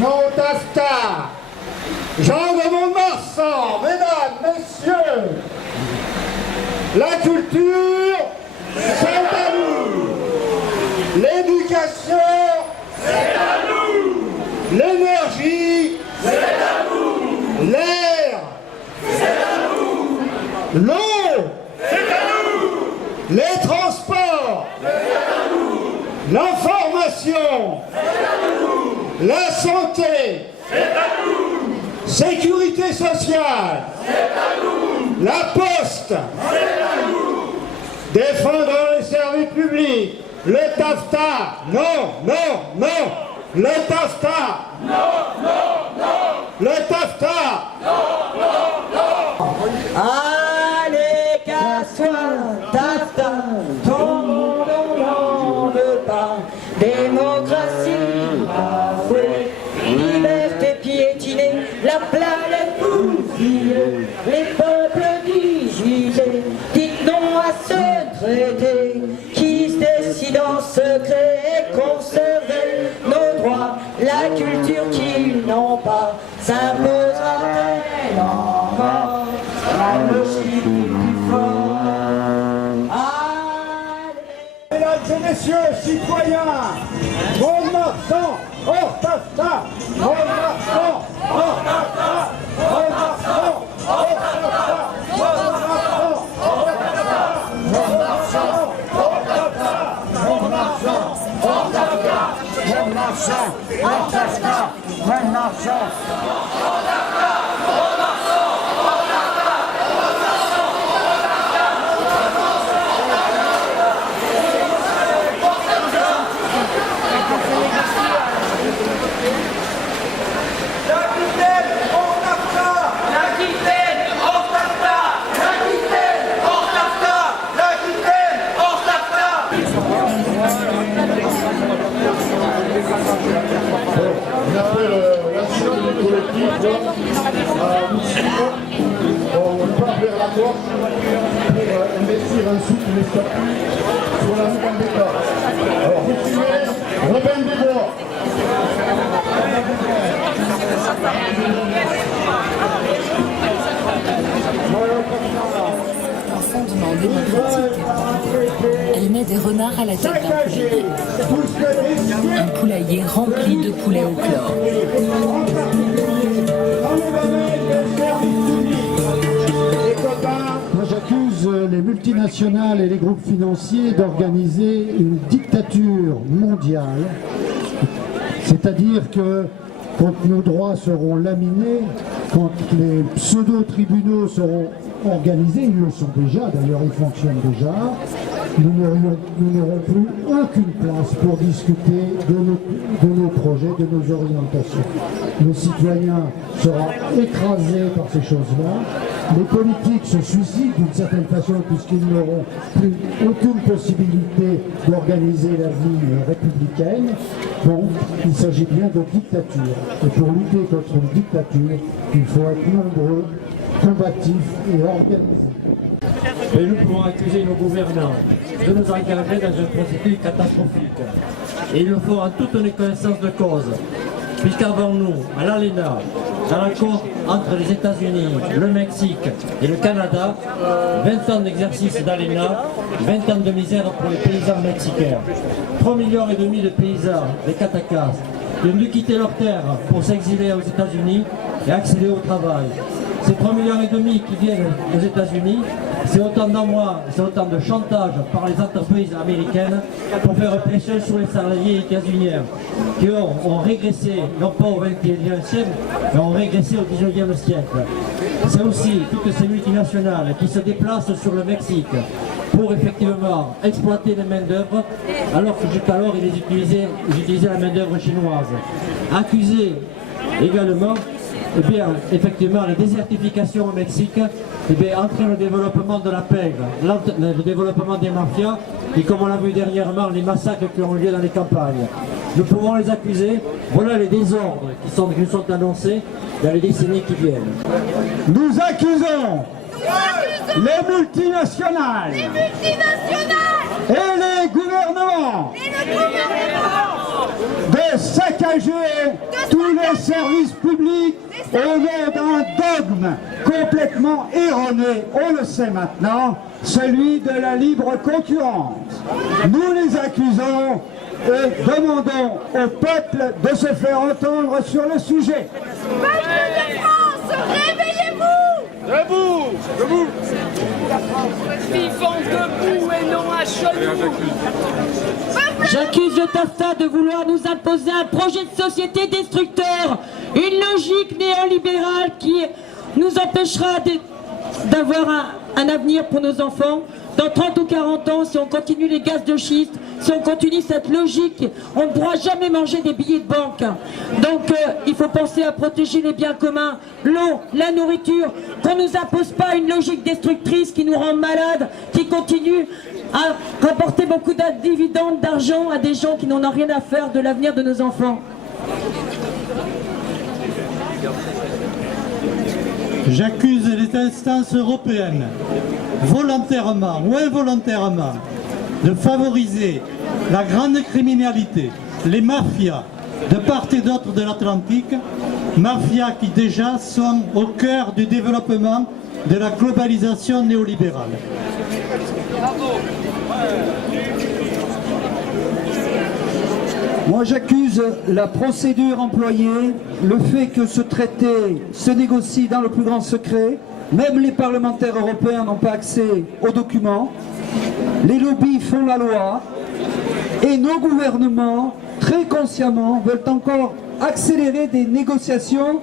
Non TAFTA. Jean de Mont-de-Marsan, mesdames, messieurs, la culture, c'est à nous. L'éducation, c'est à nous. L'énergie, c'est à nous. L'air, c'est à nous. L'eau, c'est à nous. Les transports, c'est à nous. L'information, c'est à nous. La santé, c'est à nous. Sécurité sociale, c'est à nous. La poste, c'est à nous. Défendre les services publics, le TAFTA, non, non, non. Le TAFTA, non, non, non. Le TAFTA, non, non, non. Allez, casse-toi, TAFTA, ton monde n'en veut pas. Démocratie bafouée, liberté piétinée, la planète bousillée, les peuples divisés. Dites non à ce traité qui se décide en secret et conserver nos droits. La culture qu'ils n'ont pas s'imposera-t-elle encore? La logique du plus fort. Allez. Mesdames et messieurs, citoyens, Mont-de-Marsan, hors TAFTA, Mont-de-Marsan, hors TAFTA, Mont-de-Marsan, hors TAFTA, Mont-de-Marsan, hors TAFTA, Mont-de-Marsan, hors TAFTA, Mont-de-Marsan, hors TAFTA, Mont-de-Marsan, hors TAFTA, Mont-de-Marsan. On appelle l'ensemble du collectif à nous suivre. On part vers la porte pour investir ensuite les statuts sur la nouvelle d'État. Alors vous suivez Robin Desbois. Profondément démocratique, elle met des renards à la tête d'un poulailler. Un poulailler rempli de poulets au chlore. Moi j'accuse les multinationales et les groupes financiers d'organiser une dictature mondiale, c'est-à-dire que quand nos droits seront laminés, quand les pseudo-tribunaux seront organisés, ils le sont déjà, d'ailleurs ils fonctionnent déjà, nous n'aurons plus aucune place pour discuter de nos projets, de nos orientations. Le citoyen sera écrasé par ces choses-là. Les politiques se suicident d'une certaine façon puisqu'ils n'auront plus aucune possibilité d'organiser la vie républicaine. Donc il s'agit bien de dictature. Et pour lutter contre une dictature, il faut être nombreux, combatifs et organisés. Et nous pouvons accuser nos gouvernants de nous engager dans une procédure catastrophique. Et il le faut en toute connaissance de cause, puisqu'avant nous, à l'ALENA, dans l'accord entre les États-Unis, le Mexique et le Canada, 20 ans d'exercice d'ALENA, 20 ans de misère pour les paysans mexicains. 3,5 millions de paysans, des Catacas, qui ont dû quitter leur terre pour s'exiler aux États-Unis et accéder au travail. Ces 3,5 millions qui viennent aux États-Unis, c'est autant d'envois, c'est autant de chantage par les entreprises américaines pour faire pression sur les salariés états-uniens qui ont régressé, non pas au XXIe siècle, mais ont régressé au XIXe siècle. C'est aussi toutes ces multinationales qui se déplacent sur le Mexique pour effectivement exploiter les main-d'œuvre, alors que jusqu'alors ils utilisaient la main-d'œuvre chinoise. Accusés également, eh bien, effectivement, la désertification au Mexique entraîne le développement de la pègre, le développement des mafias et, comme on l'a vu dernièrement, les massacres qui ont lieu dans les campagnes. Nous pouvons les accuser. Voilà les désordres qui nous sont annoncés dans les décennies qui viennent. Nous accusons les multinationales et les gouvernements de saccager saccager tous les services publics au nom d'un dogme complètement erroné, on le sait maintenant, celui de la libre concurrence. Nous les accusons et demandons au peuple de se faire entendre sur le sujet. Peuple de France, réveillez-vous! Debout! Debout! Vivons debout et non à genoux! J'accuse le TAFTA de vouloir nous imposer un projet de société destructeur, une logique néolibérale qui nous empêchera d'avoir un avenir pour nos enfants. Dans 30 ou 40 ans, si on continue les gaz de schiste, si on continue cette logique, on ne pourra jamais manger des billets de banque. Donc il faut penser à protéger les biens communs, l'eau, la nourriture, qu'on ne nous impose pas une logique destructrice qui nous rend malades, qui continue à rapporter beaucoup de dividendes, d'argent à des gens qui n'en ont rien à faire de l'avenir de nos enfants. J'accuse les instances européennes, volontairement ou involontairement, de favoriser la grande criminalité, les mafias de part et d'autre de l'Atlantique, mafias qui déjà sont au cœur du développement de la globalisation néolibérale. Moi j'accuse la procédure employée, le fait que ce traité se négocie dans le plus grand secret, même les parlementaires européens n'ont pas accès aux documents, les lobbies font la loi et nos gouvernements, très consciemment, veulent encore accélérer des négociations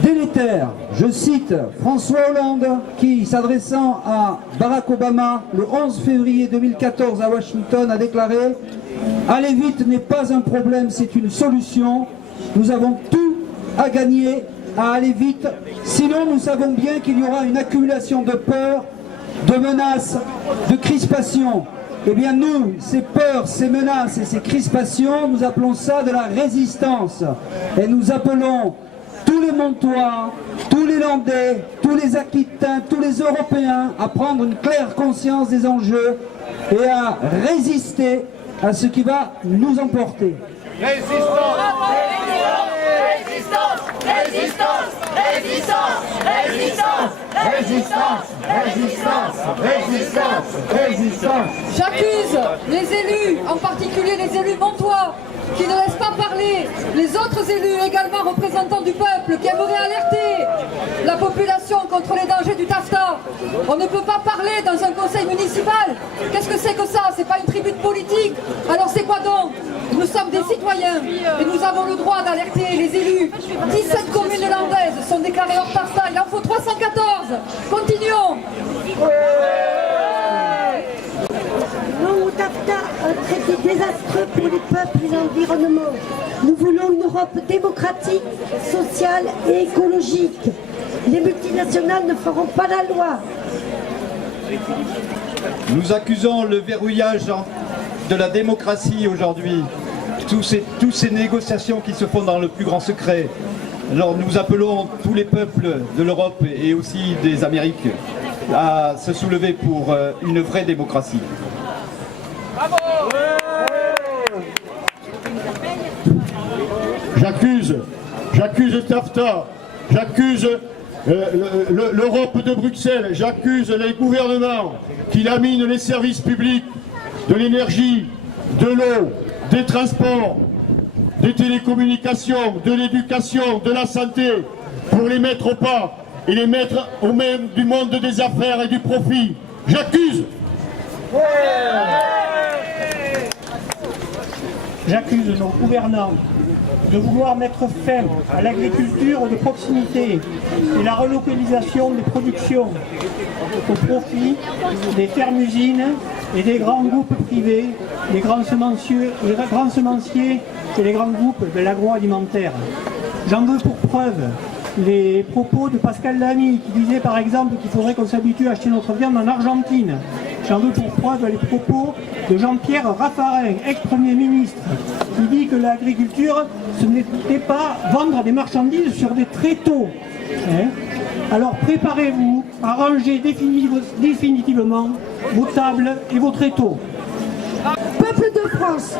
délétères. Je cite François Hollande qui, s'adressant à Barack Obama le 11 février 2014 à Washington, a déclaré « Aller vite n'est pas un problème, c'est une solution. Nous avons tout à gagner à aller vite, sinon nous savons bien qu'il y aura une accumulation de peur, de menaces, de crispations. Eh bien nous, ces peurs, ces menaces et ces crispations, nous appelons ça de la résistance. Et nous appelons tous les Montois, tous les Landais, tous les Aquitains, tous les Européens à prendre une claire conscience des enjeux et à résister à ce qui va nous emporter. Résistance! J'accuse les élus, en particulier les élus montois, qui ne laissent pas parler les autres élus également représentants du peuple qui aimeraient alerter la population contre les dangers du TAFTA. On ne peut pas parler dans un conseil municipal. Qu'est-ce que c'est que ça? C'est pas une tribune politique. Alors c'est quoi donc? Nous sommes des citoyens et nous avons le droit d'alerter les élus. 17 communes landaises sont déclarées hors TAFTA. Il en faut 314. Continuons. Non au TAFTA, un traité désastreux pour les peuples et l'environnement. Nous voulons une Europe démocratique, sociale et écologique. Les multinationales ne feront pas la loi. Nous accusons le verrouillage de la démocratie aujourd'hui, toutes ces négociations qui se font dans le plus grand secret. Alors nous appelons tous les peuples de l'Europe et aussi des Amériques à se soulever pour une vraie démocratie. J'accuse TAFTA, j'accuse l'Europe de Bruxelles, j'accuse les gouvernements qui laminent les services publics, de l'énergie, de l'eau, des transports, des télécommunications, de l'éducation, de la santé, pour les mettre au pas et les mettre au même du monde des affaires et du profit. J'accuse. J'accuse nos gouvernants de vouloir mettre fin à l'agriculture de proximité et la relocalisation des productions au profit des fermes-usines et des grands groupes privés, les grands semenciers et les grands groupes de l'agroalimentaire. J'en veux pour preuve les propos de Pascal Lamy qui disait par exemple qu'il faudrait qu'on s'habitue à acheter notre viande en Argentine. J'en veux pour preuve les propos de Jean-Pierre Raffarin, ex-premier ministre, qui dit que l'agriculture, ce n'était pas vendre des marchandises sur des tréteaux. Alors préparez-vous à ranger définitivement vos tables et vos tréteaux. peuple de France,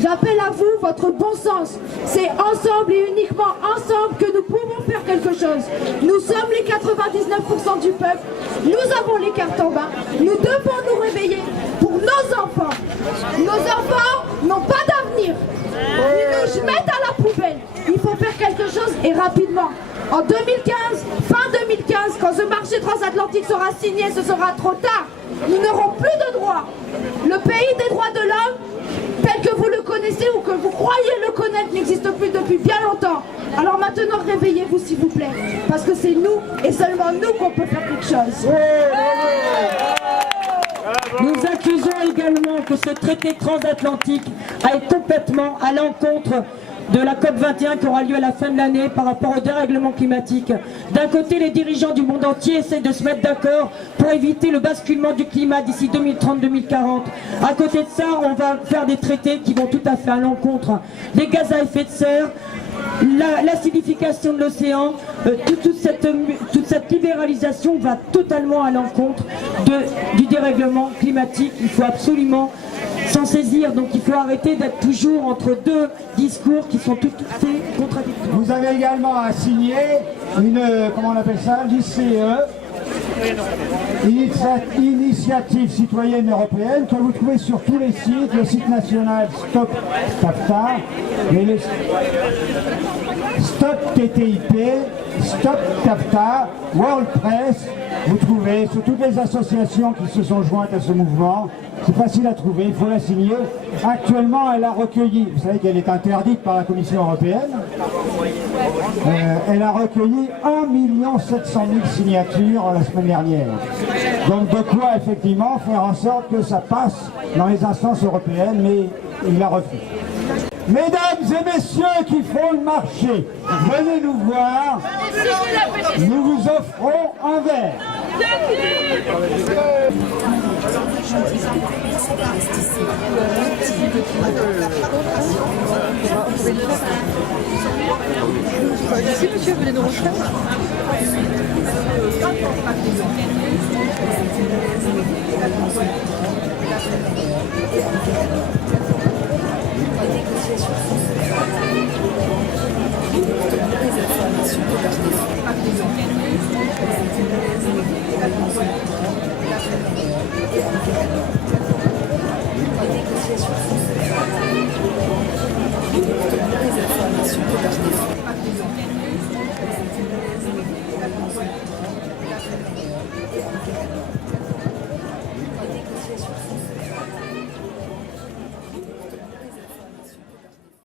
j'appelle à vous votre bon sens. C'est ensemble et uniquement ensemble que nous pouvons faire quelque chose. Nous sommes les 99% du peuple, nous avons les cartes en main, nous devons nous réveiller pour nos enfants. Nos enfants n'ont pas d'avenir. Ils nous mettent à la poubelle. Il faut faire quelque chose et rapidement. En 2015, fin 2015, quand ce marché transatlantique sera signé, ce sera trop tard. Nous n'aurons plus de droits. Le pays des droits de l'homme, tel que vous le connaissez ou que vous croyez le connaître, n'existe plus depuis bien longtemps. Alors maintenant, réveillez-vous s'il vous plaît. Parce que c'est nous et seulement nous qu'on peut faire quelque chose. Nous accusons également que ce traité transatlantique aille complètement à l'encontre de la COP21 qui aura lieu à la fin de l'année par rapport au dérèglement climatique. D'un côté, les dirigeants du monde entier essaient de se mettre d'accord pour éviter le basculement du climat d'ici 2030-2040. À côté de ça, on va faire des traités qui vont tout à fait à l'encontre des gaz à effet de serre, l'acidification de l'océan, toute cette libéralisation va totalement à l'encontre du dérèglement climatique. Il faut absolument s'en saisir, donc il faut arrêter d'être toujours entre deux discours qui sont tout à fait contradictoires. Vous avez également à signer une, comment on appelle ça, l'ICE, Initiative citoyenne européenne, que vous trouvez sur tous les sites, le site national Stop TAFTA, et le Stop TTIP, Stop TAFTA, World Press, vous trouvez sur toutes les associations qui se sont jointes à ce mouvement. C'est facile à trouver, il faut la signer. Actuellement, elle a recueilli, vous savez qu'elle est interdite par la Commission européenne, elle a recueilli 1 700 000 signatures la semaine dernière. Donc de quoi effectivement faire en sorte que ça passe dans les instances européennes, mais il la refuse. Mesdames et messieurs qui font le marché, venez nous voir, nous vous offrons un verre. Si monsieur venez nous rejoindre.